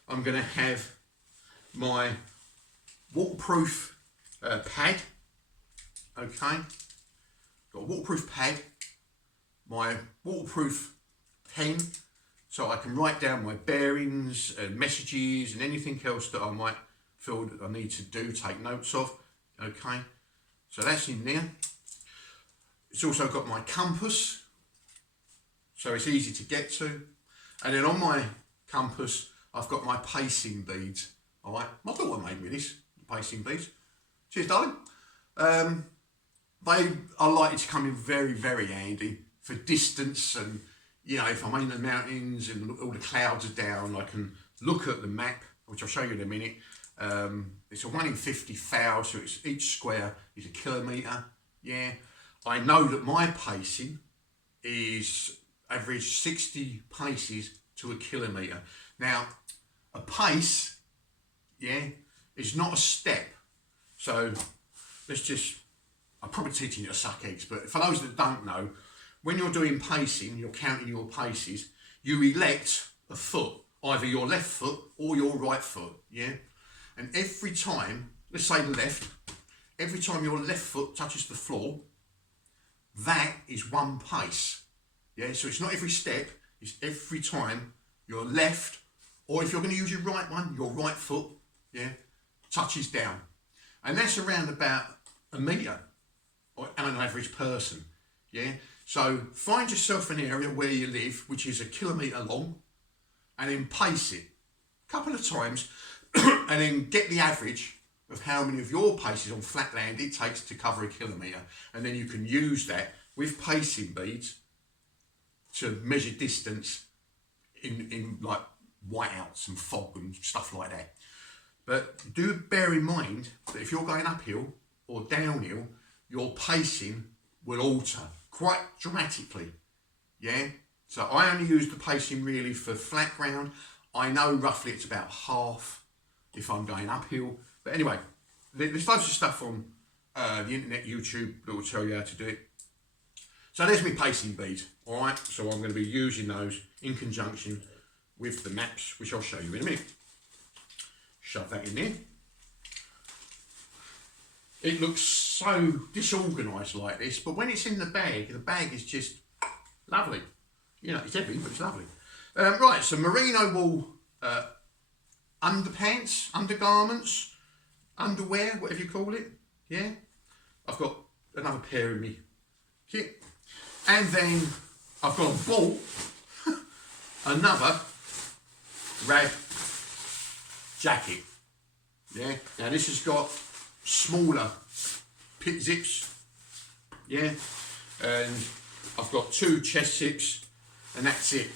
I'm going to have my waterproof pad. Okay. Got a waterproof pad. My waterproof pen, so I can write down my bearings and messages and anything else that I might feel that I need to do, take notes of. Okay, so that's in there. It's also got my compass, so it's easy to get to. And then on my compass, I've got my pacing beads. All right, my daughter made me this, pacing beads. Cheers, darling. They are likely to come in very, very handy for distance, and you know, if I'm in the mountains and all the clouds are down, I can look at the map, which I'll show you in a minute. It's a 1 in 50 foul, so it's each square is a kilometre. Yeah, I know that my pacing is average 60 paces to a kilometre. Now, a pace, yeah, is not a step. So I'm probably teaching you to suck eggs, but for those that don't know, when you're doing pacing, you're counting your paces, you elect a foot, either your left foot or your right foot, yeah? And every time, let's say the left, every time your left foot touches the floor, that is 1 pace, yeah? So it's not every step, it's every time your left, or if you're going to use your right one, your right foot, yeah, touches down. and that's around about a metre on an average person. Yeah, so find yourself an area where you live which is 1 kilometre long, and then pace it a couple of times, and then get the average of how many of your paces on flat land it takes to cover 1 kilometre, and then you can use that with pacing beads to measure distance in like whiteouts and fog and stuff like that. But do bear in mind that if you're going uphill or downhill, your pacing will alter quite dramatically. Yeah, so I only use the pacing really for flat ground. I know roughly it's about half if I'm going uphill. But anyway, there's loads of stuff on the internet, YouTube, that will tell you how to do it. So there's my pacing beads, all right? So I'm going to be using those in conjunction with the maps, which I'll show you in a minute. Shove that in there. It looks so disorganised like this, but when it's in the bag is just lovely. You know, it's heavy, but it's lovely. Right, so merino wool underpants, undergarments, underwear, whatever you call it. Yeah, I've got another pair in me kit, and then I've got bought another rag jacket. Yeah, now this has got smaller pit zips. Yeah, and I've got 2 chest zips, and that's it.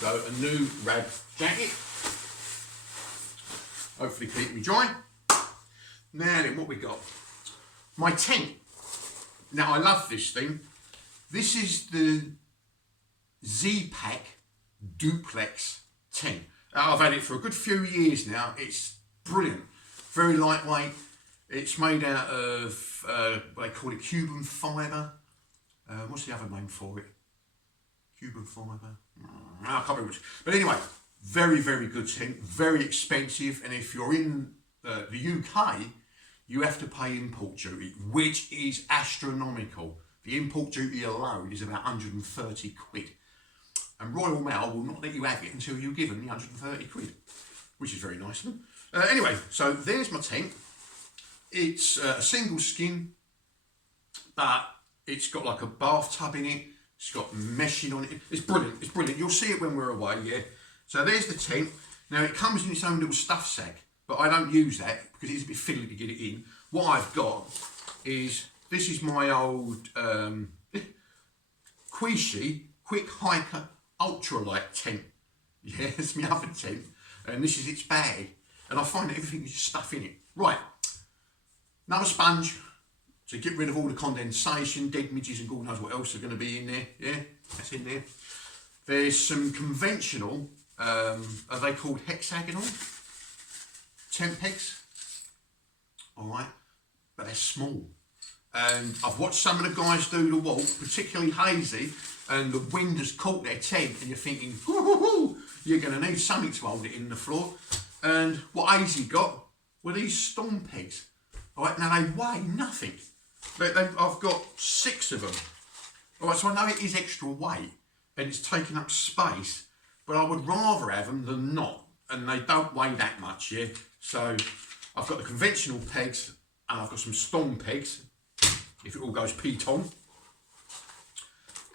So a new rag jacket. Hopefully keep me dry. Now then, what we got? My tent. Now I love this thing. This is the Z-Pack Duplex tent. I've had it for a good few years now. It's brilliant. Very lightweight. It's made out of, they call it Cuban fibre. What's the other name for it? Cuban fibre? I can't remember which. But anyway, very, very good tent. Very expensive. And if you're in the UK, you have to pay import duty, which is astronomical. The import duty alone is about 130 quid. And Royal Mail will not let you have it until you give them the 130 quid, which is very nice of them. Anyway, so there's my tent. It's a single skin, but it's got like a bathtub in it. It's got meshing on it. It's brilliant. It's brilliant. You'll see it when we're away, yeah. So there's the tent. Now it comes in its own little stuff sack, but I don't use that because it's a bit fiddly to get it in. What I've got is, this is my old Quishi Quick Hiker Ultralight tent. Yeah, it's my other tent. And this is its bag. And I find that everything is just stuff in it. Right. Another sponge to get rid of all the condensation, dead midges and God knows what else are going to be in there. Yeah, that's in there. There's some conventional, are they called hexagonal? Tent pegs. Alright, but they're small. And I've watched some of the guys do the walk, particularly Hazy, and the wind has caught their tent and you're thinking, hoo, hoo, hoo, you're going to need something to hold it in the floor. And what Hazy got were these storm pegs. Alright, now they weigh nothing. I've got 6 of them. Alright, so I know it is extra weight and it's taking up space, but I would rather have them than not. And they don't weigh that much, yeah? So I've got the conventional pegs and I've got some storm pegs, if it all goes piton.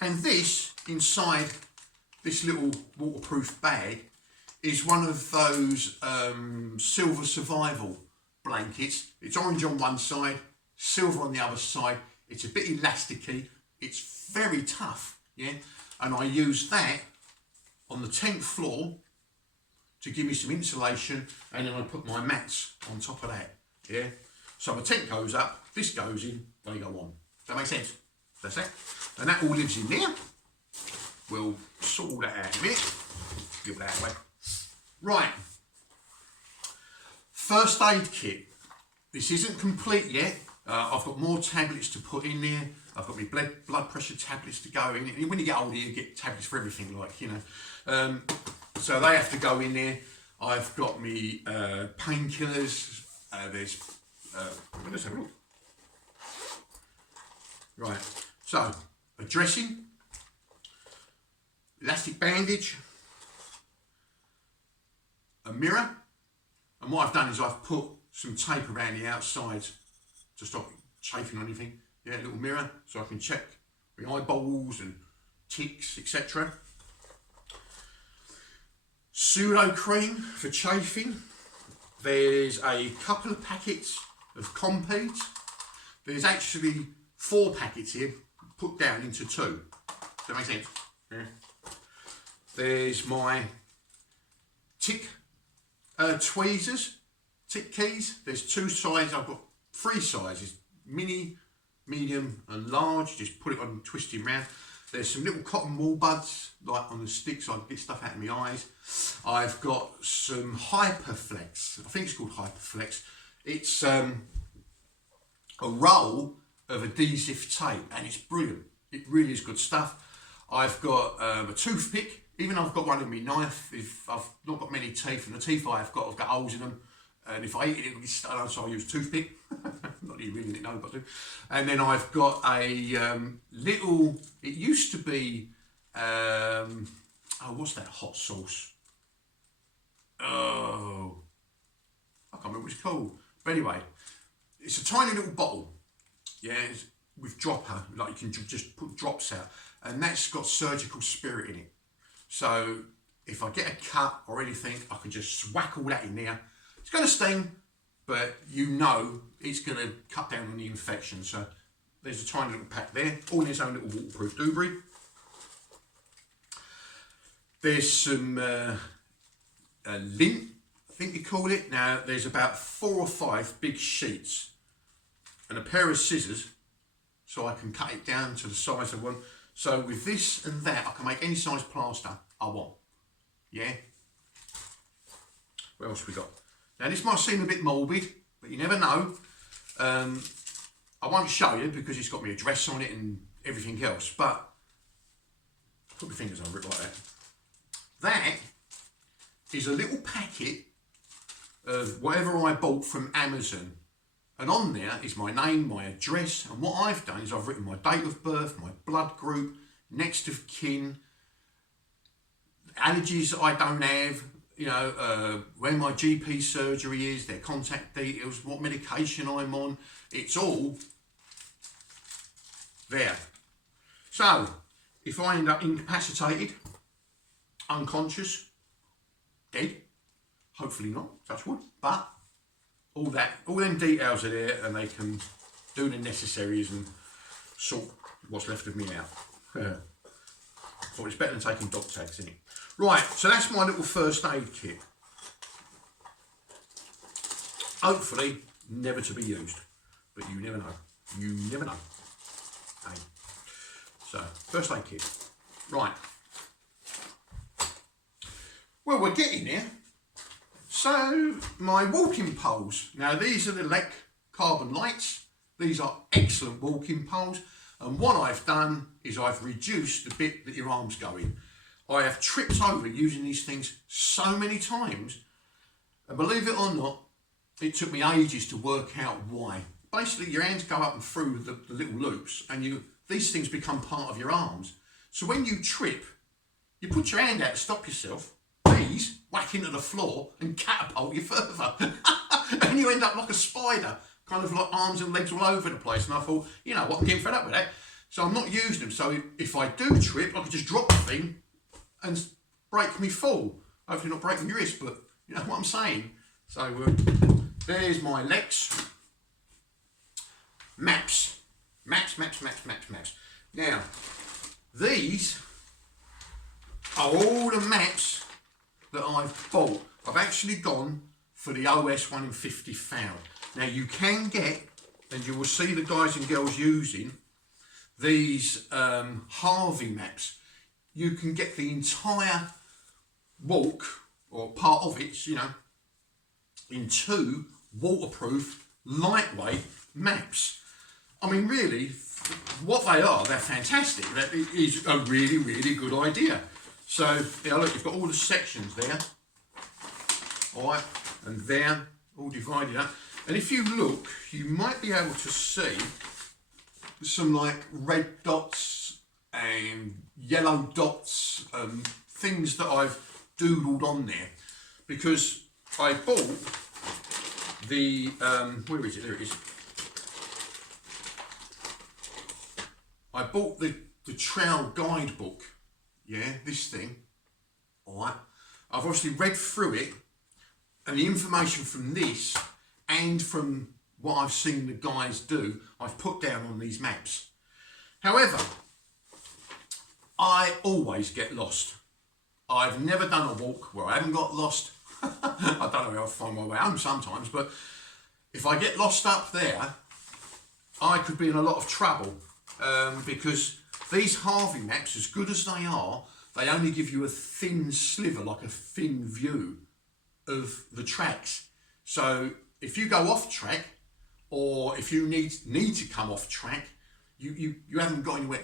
And this, inside this little waterproof bag, is one of those silver survival blankets. It's orange on one side, silver on the other side. It's a bit elasticy. It's very tough, yeah? And I use that on the tent floor to give me some insulation, and then I put my mats on top of that, yeah? So my tent goes up, this goes in, they go on. Does that make sense? That's it. And that all lives in there. We'll sort all that out in a minute. Give that away. Right. First aid kit. This isn't complete yet. I've got more tablets to put in there. I've got my blood pressure tablets to go in. When you get older, you get tablets for everything, like, you know. So they have to go in there. I've got me painkillers. Let's have a look. Right. So, a dressing, elastic bandage, a mirror, and what I've done is I've put some tape around the outside to stop chafing or anything. Yeah, a little mirror so I can check my eyeballs and ticks, etc. Pseudo cream for chafing. There's a couple of packets of Compeed. There's actually 4 packets here put down into 2. Does that make sense? Yeah. There's my tick tweezers, tick keys. There's 2 sizes. I've got 3 sizes: mini, medium, and large. Just put it on, twist it around. There's some little cotton wool buds, like on the sticks, so I can get stuff out of my eyes. I've got some Hyperflex. I think it's called Hyperflex. It's a roll of adhesive tape, and it's brilliant. It really is good stuff. I've got a toothpick. Even though I've got one in my knife, if I've not got many teeth, and the teeth I've got holes in them, and if I eat it, it'll get stuck, so I use a toothpick. Not that you really didn't know, but I do. And then I've got a little, it used to be, oh, what's that hot sauce? Oh, I can't remember what it's called. But anyway, it's a tiny little bottle, yeah, with dropper, like you can just put drops out, and that's got surgical spirit in it. So if I get a cut or anything, I can just whack all that in there. It's going to sting, but you know it's going to cut down on the infection. So there's a tiny little pack there, all in its own little waterproof doobry. There's some lint, I think you call it. Now there's about 4 or 5 big sheets and a pair of scissors, so I can cut it down to the size I want. So with this and that, I can make any size plaster I want. Yeah. What else we got? Now this might seem a bit morbid, but you never know. I won't show you because it's got my address on it and everything else, but put my fingers over it like that. That is a little packet of whatever I bought from Amazon. And on there is my name, my address, and what I've done is I've written my date of birth, my blood group, next of kin, allergies that I don't have, you know, where my GP surgery is, their contact details, what medication I'm on. It's all there. So, if I end up incapacitated, unconscious, dead, hopefully not, touch wood, but all them details are there, and they can do the necessaries and sort what's left of me out. So it's better than taking dog tags, isn't it? Right, so that's my little first aid kit. Hopefully never to be used, but you never know. You never know. Hey. So, first aid kit. Right. Well, we're getting there. So, my walking poles. Now, these are the Lec Carbon Lights. These are excellent walking poles. And what I've done is I've reduced the bit that your arms go in. I have tripped over using these things so many times. And believe it or not, it took me ages to work out why. Basically, your hands go up and through the little loops, and these things become part of your arms. So when you trip, you put your hand out to stop yourself. These whack into the floor and catapult you further. And you end up like a spider, kind of like arms and legs all over the place. And I thought, you know what, I'm getting fed up with that. So I'm not using them. So if I do trip, I can just drop the thing and break me fall. Hopefully not breaking your wrist, but you know what I'm saying. So there's my Lex. Maps. Now, these are all the maps that I've bought. I've actually gone for the OS 1 in 50 found. Now you can get, and you will see the guys and girls using these Harvey maps. You can get the entire walk, or part of it, you know, in 2 waterproof, lightweight maps. I mean, really, what they are, they're fantastic. That is a really, really good idea. So, yeah, look, you've got all the sections there, all right, and there, all divided up. And if you look, you might be able to see some like red dots and yellow dots, things that I've doodled on there, because I bought the, where is it? There it is. I bought the trowel guidebook, yeah, this thing, all right. I've obviously read through it, and the information from this and from what I've seen the guys do, I've put down on these maps. However, I always get lost. I've never done a walk where I haven't got lost. I don't know how I find my way home sometimes, but if I get lost up there, I could be in a lot of trouble, because these Harvey maps, as good as they are, they only give you a thin sliver, like a thin view of the tracks. So if you go off track, or if you need to come off track, you haven't got anywhere.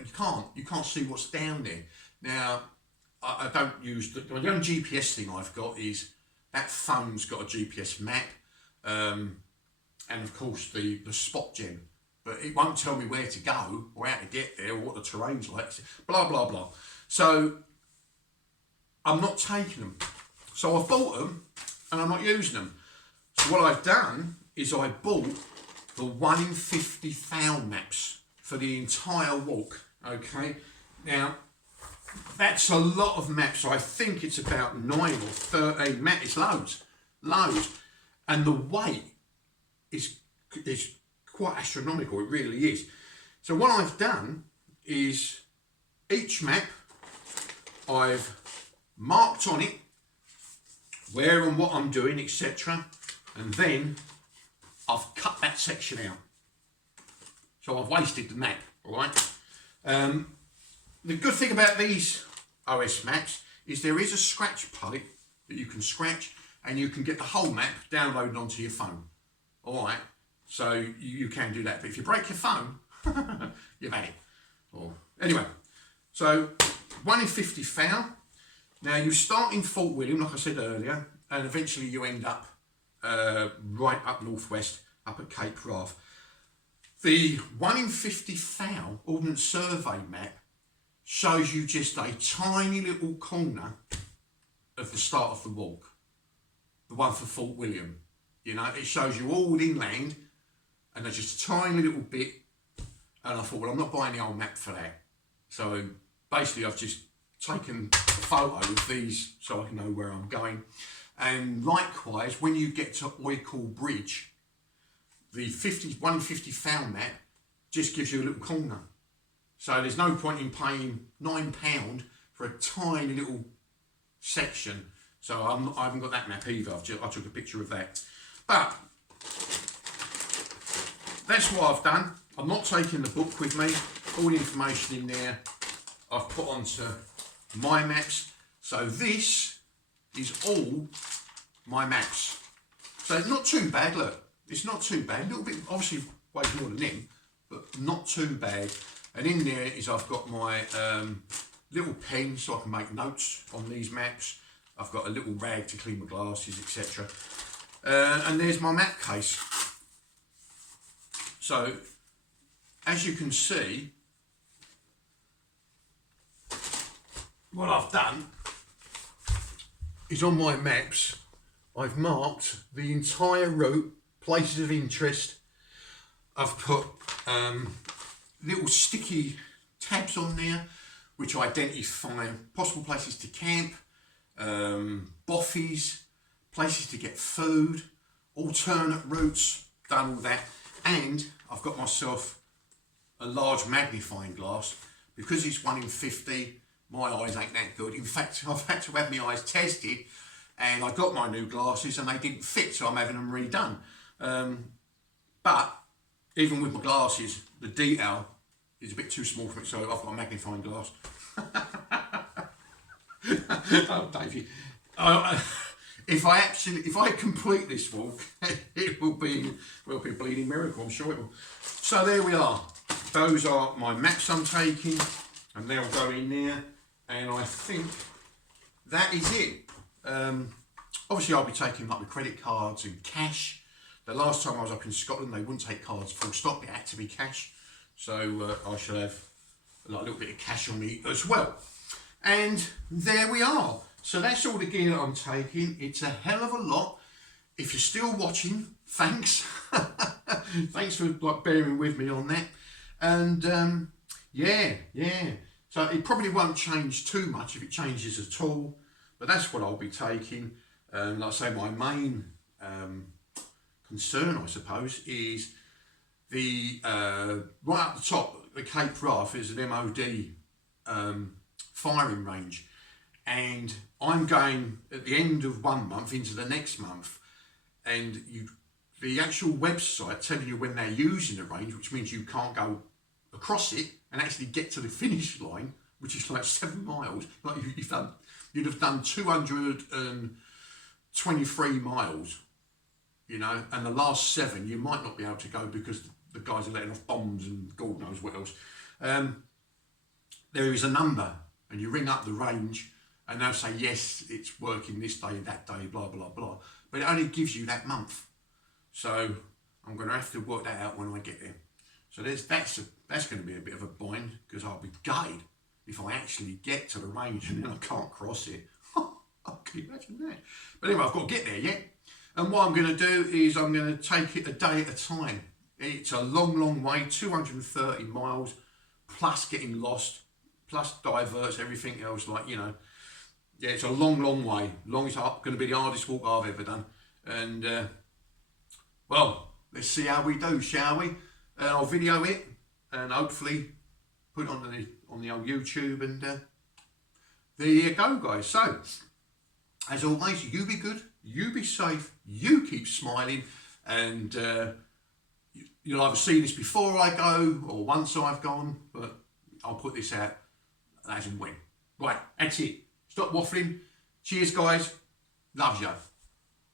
You can't see what's down there. Now, I don't use the only GPS thing I've got is that phone's got a GPS map, and of course the spot gem, but it won't tell me where to go or how to get there or what the terrain's like. Blah blah blah. So I'm not taking them. So I've bought them and I'm not using them. So what I've done is I bought the 1 in 50,000 maps for the entire walk. Okay, now that's a lot of maps. I think it's about 9 or 13 maps. It's loads, and the weight is quite astronomical. It really is. So what I've done is each map I've marked on it where and what I'm doing, etc., and then I've cut that section out. So I've wasted the map, all right? The good thing about these OS maps is there is a scratch plate that you can scratch, and you can get the whole map downloaded onto your phone, all right? So you can do that, but if you break your phone, you've had it. Or, anyway, so 1 in 50,000. Now you start in Fort William, like I said earlier, and eventually you end up right up northwest, up at Cape Wrath. The 1 in 50,000 Ordnance Survey map shows you just a tiny little corner of the start of the walk. The one for Fort William. You know, it shows you all inland, and there's just a tiny little bit. And I thought, well, I'm not buying the old map for that. So basically I've just taken a photo of these so I can know where I'm going. And likewise, when you get to Oikle Bridge, the 1 in 50,000 map just gives you a little corner. So there's no point in paying £9 for a tiny little section. So I haven't got that map either. I took a picture of that. But that's what I've done. I'm not taking the book with me. All the information in there I've put onto my maps. So this is all my maps. So it's not too bad, look. It's not too bad. A little bit, obviously weighs more than him, but not too bad. And in there is I've got my little pen so I can make notes on these maps. I've got a little rag to clean my glasses, etc. And there's my map case. So, as you can see, what I've done is on my maps, I've marked the entire route, places of interest. I've put little sticky tabs on there which identify possible places to camp, boffies, places to get food, alternate routes, done all that. And I've got myself a large magnifying glass because it's 1 in 50. My eyes ain't that good. In fact, I've had to have my eyes tested, and I got my new glasses and they didn't fit, so I'm having them redone. But even with my glasses, the detail is a bit too small for it, so I've got a magnifying glass. Oh, Davey. If I complete this walk, it will be a bleeding miracle, I'm sure it will. So there we are. Those are my maps I'm taking, and they'll go in there. And I think that is it. Obviously, I'll be taking like the credit cards and cash. The last time I was up in Scotland, they wouldn't take cards full stop. It had to be cash. So I shall have like a little bit of cash on me as well. And there we are. So that's all the gear that I'm taking. It's a hell of a lot. If you're still watching, thanks. Thanks for like bearing with me on that. And yeah. So it probably won't change too much if it changes at all, but that's what I'll be taking. Like I say, my main concern, I suppose, is the right at the top, the Cape Wrath is an MOD firing range, and I'm going at the end of 1 month into the next month, and the actual website telling you when they're using the range, which means you can't go across it and actually get to the finish line, which is like 7 miles. Like you'd have done 223 miles, you know, and the last 7 you might not be able to go because the guys are letting off bombs and God knows what else. There is a number, and you ring up the range, and they'll say yes, it's working this day, that day, blah blah blah. But it only gives you that month, so I'm going to have to work that out when I get there. So that's going to be a bit of a bind, because I'll be gutted if I actually get to the range and then I can't cross it. I can imagine that. But anyway, I've got to get there yet. And what I'm going to do is I'm going to take it a day at a time. It's a long way, 230 miles, plus getting lost, plus diverts, everything else, like, you know. Yeah, it's a long way. It's going to be the hardest walk I've ever done. And, well, let's see how we do, shall we? I'll video it and hopefully put it on the old YouTube, and there you go, guys. So, as always, you be good, you be safe, you keep smiling, and you'll either see this before I go or once I've gone, but I'll put this out as and when. Right, that's it. Stop waffling. Cheers, guys. Love you.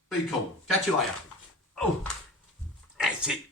Be cool. Catch you later. Oh, that's it.